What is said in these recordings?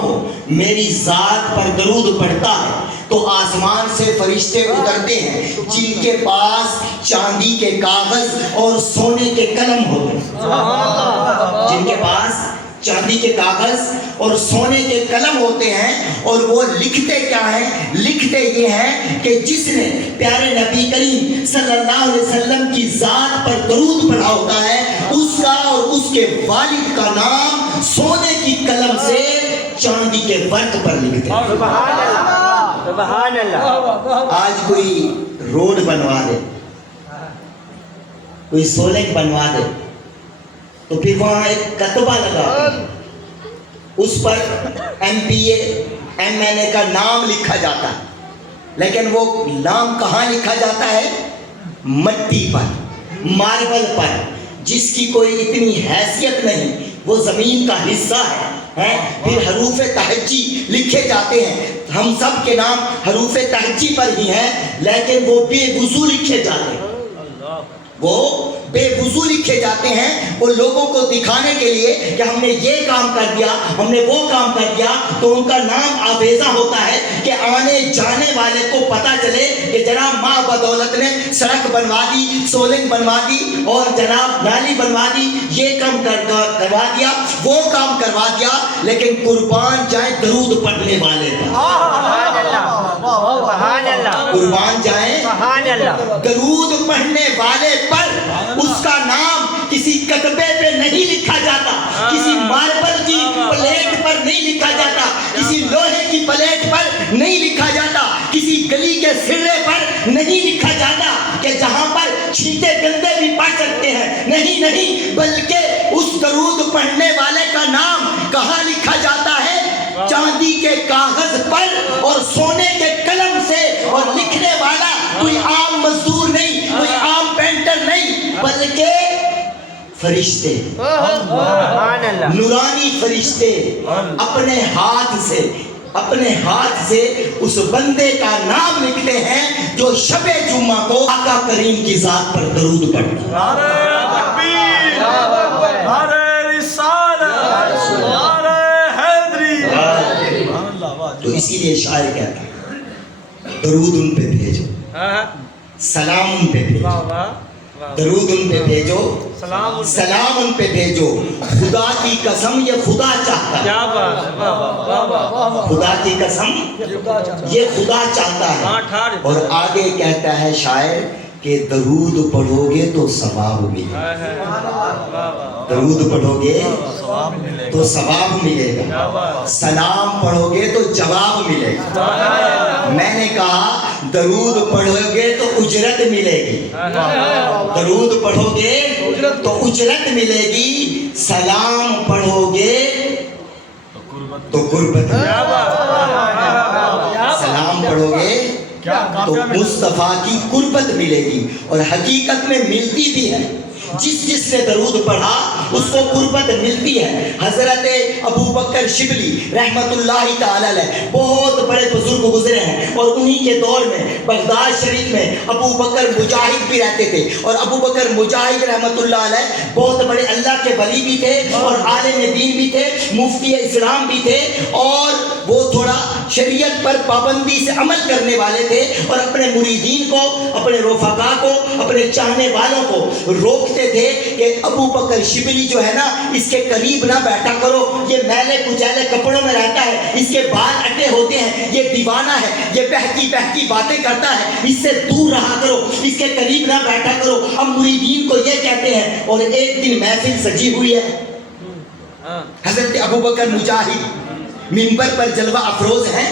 کو میری ذات پر درود پڑھتا ہے تو آسمان سے فرشتے اترتے ہیں جن کے پاس چاندی کے کاغذ اور سونے کے قلم ہوتے ہیں، جن کے پاس چاندی کے کاغذ اور سونے کے قلم ہوتے ہیں، اور وہ لکھتے کیا ہیں؟ لکھتے یہ ہیں کہ جس نے پیارے نبی کریم صلی اللہ علیہ وسلم کی ذات پر درود پڑھا ہوتا ہے اس کا اور اس کے والد کا نام سونے کی قلم سے چاندی کے ورق پر لکھتے ہیں۔ سبحان اللہ۔ آج کوئی روڈ بنوا دے، کوئی سولنگ بنوا دے تو پھر وہاں ایک کتبہ لگا اس پر MP.A MNA کا نام لکھا جاتا ہے، لیکن وہ نام کہاں لکھا جاتا ہے؟ مٹی پر، ماربل پر، جس کی کوئی اتنی حیثیت نہیں، وہ زمین کا حصہ ہے۔ پھر حروف تہجی لکھے جاتے ہیں، ہم سب کے نام حروف تہجی پر ہی ہیں، لیکن وہ بے وضو لکھے جاتے ہیں، وہ بے وضو لکھے جاتے ہیں، وہ لوگوں کو دکھانے کے لیے کہ ہم نے یہ کام کر دیا، ہم نے وہ کام کر دیا، تو ان کا نام آویزہ ہوتا ہے کہ آنے جانے والے کو پتا چلے کہ جناب ماں بدولت نے سڑک بنوا دی، سولنگ بنوا دی، اور جناب نالی بنوا دی، یہ کام کروا دیا، وہ کام کروا دیا، لیکن قربان جائیں درود پڑھنے والے پر، قربان جائیں درود پڑھنے والے پر۔ اس کا نام کسی کتبے پہ نہیں لکھا جاتا، کسی ماربل کی پلیٹ پر نہیں لکھا جاتا، کسی لوہے کی پلیٹ پر نہیں لکھا جاتا، کسی گلی کے سرے پر نہیں لکھا جاتا کہ جہاں پر چھینٹے گندے بھی پڑ سکتے ہیں، نہیں نہیں، بلکہ اس درود پڑھنے والے کا نام کہاں لکھا جاتا ہے؟ چاندی کے کاغذ پر اور سونے کے قلم سے، اور لکھنے والا کوئی عام مزدور نہیں، کوئی عام پینٹر نہیں، بلکہ فرشتے، نورانی فرشتے اپنے ہاتھ سے اس بندے کا نام لکھتے ہیں جو شب جمعہ کو آقا کریم کی ذات پر درود پڑھتا ہے۔ نعرہ تکبیر، نعرہ رسالت، نعرہ حیدری۔ تو اسی لیے شاعر کہتا ہے درود ان پہ بھیجو، سلام ان پہ بھیجو، درود ان پہ بھیجو، سلام ان پہ بھیجو، خدا کی قسم یہ خدا چاہتا ہے، خدا کی قسم یہ خدا چاہتا ہے۔ اور آگے کہتا ہے شاعر کہ درود پڑھو گے تو ثواب ملے گا، درود پڑھو گے تو ثواب ملے گا، سلام پڑھو گے تو جواب ملے گا۔ میں نے کہا درود پڑھو گے تو اجرت ملے گی، درود پڑھو گے تو اجرت ملے گی، سلام پڑھو گے تو قربت، سلام پڑھو گے تو مصطفیٰ کی قربت ملے گی، اور حقیقت میں ملتی بھی ہے، جس نے درود پڑھا اس کو قربت ملتی ہے۔ حضرت ابو بکر شبلی رحمت اللہ تعالی علیہ بہت بڑے بزرگ گزرے ہیں، اور انہی کے دور میں بغداد شریف میں ابو بکر مجاہد بھی رہتے تھے، اور ابو بکر مجاہد رحمت اللہ علیہ بہت بڑے اللہ کے ولی بھی تھے، اور عالم دین بھی تھے، مفتی اسلام بھی تھے، اور وہ تھوڑا شریعت پر پابندی سے عمل کرنے والے تھے، اور اپنے مریدین کو، اپنے رفقا کو، اپنے چاہنے والوں کو روکتے تھے کہ ابو بکر شبلی جو ہے نا اس کے قریب نہ بیٹھا کرو، یہ میلے کچیلے کپڑوں میں رہتا ہے، اس کے بال اٹے ہوتے ہیں، یہ دیوانہ ہے، یہ بہکی بہکی باتیں کرتا ہے، اس سے دور رہا کرو، اس کے قریب نہ بیٹھا کرو۔ اب مریدین کو یہ کہتے ہیں، اور ایک دن محفل سجی ہوئی ہے، حضرت ابو بکر مجاہد منبر پر جلوہ افروز ہیں،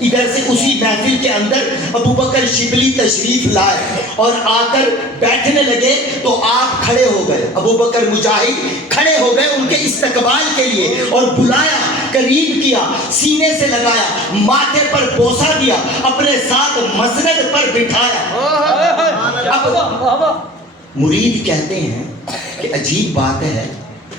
ادھر سے اسی محفل کے اندر ابو بکر شبلی تشریف لائے اور آ کر بیٹھنے لگے تو آپ کھڑے ہو گئے، ابو بکر مجاہد کھڑے ہو گئے ان کے استقبال کے لیے، اور بلایا، قریب کیا، سینے سے لگایا، ماتھے پر بوسہ دیا، اپنے ساتھ مسند پر بٹھایا۔ اب مرید کہتے ہیں کہ عجیب بات ہے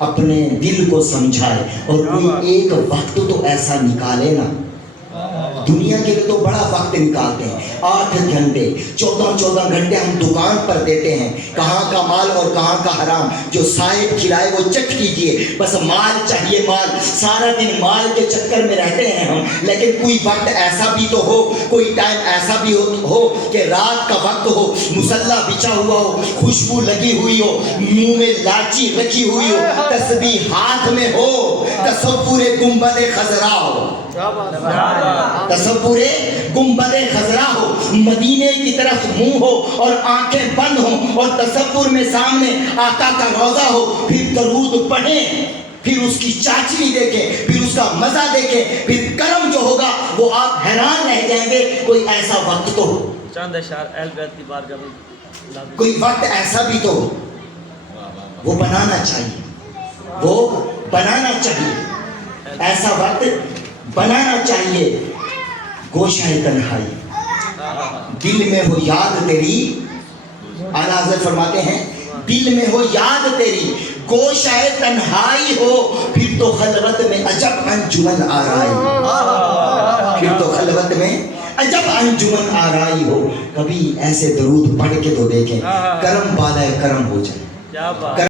اپنے دل کو سمجھائے اور کوئی ایک وقت تو ایسا نکالے نا. دنیا کے لیے تو بڑا وقت نکالتے ہیں, 8 گھنٹے 14 گھنٹے ہم دکان پر دیتے ہیں. کہاں کا مال اور کہاں کا حرام, جو صاحب کھلائے وہ چٹ کیجئے, بس مال چاہیے مال, سارا دن مال کے چکر میں رہتے ہیں ہم. لیکن کوئی وقت ایسا بھی تو ہو, کوئی ٹائم ایسا بھی ہو کہ رات کا وقت ہو, مصلی بچھا ہوا ہو, خوشبو لگی ہوئی ہو, منہ میں لاچی رکھی ہوئی ہو, تسبیح ہاتھ میں ہو, تصور گنبد خضرا ہو, تصور گنبد خضرا ہو, مدینے کی طرف منہ ہو اور آنکھیں بند ہوں اور تصور میں سامنے آقا کا روضہ ہو, پھر درود پڑھیں, پھر اس کی چاچی دیکھیں, پھر اس کا مزہ دیکھیں, پھر کرم جو ہوگا وہ آپ حیران رہ جائیں گے. کوئی ایسا وقت تو ہو, چند اشعار اہل بیت کی بارگاہ میں کوئی وقت ایسا بھی تو ہو. وہ بنانا چاہیے, وہ بنانا چاہیے, ایسا وقت بنانا چاہیے. گوشہ تنہائی, دل میں ہو یاد تیری, اعلیٰ حضرت فرماتے ہیں دل میں ہو یاد تیری, گوشہ تنہائی ہو, پھر تو خلوت میں عجب انجمن آرائی, پھر تو خلوت میں عجب انجمن آرائی ہو. کبھی ایسے درود پڑھ کے تو دیکھیں, کرم بالائے کرم ہو جائے.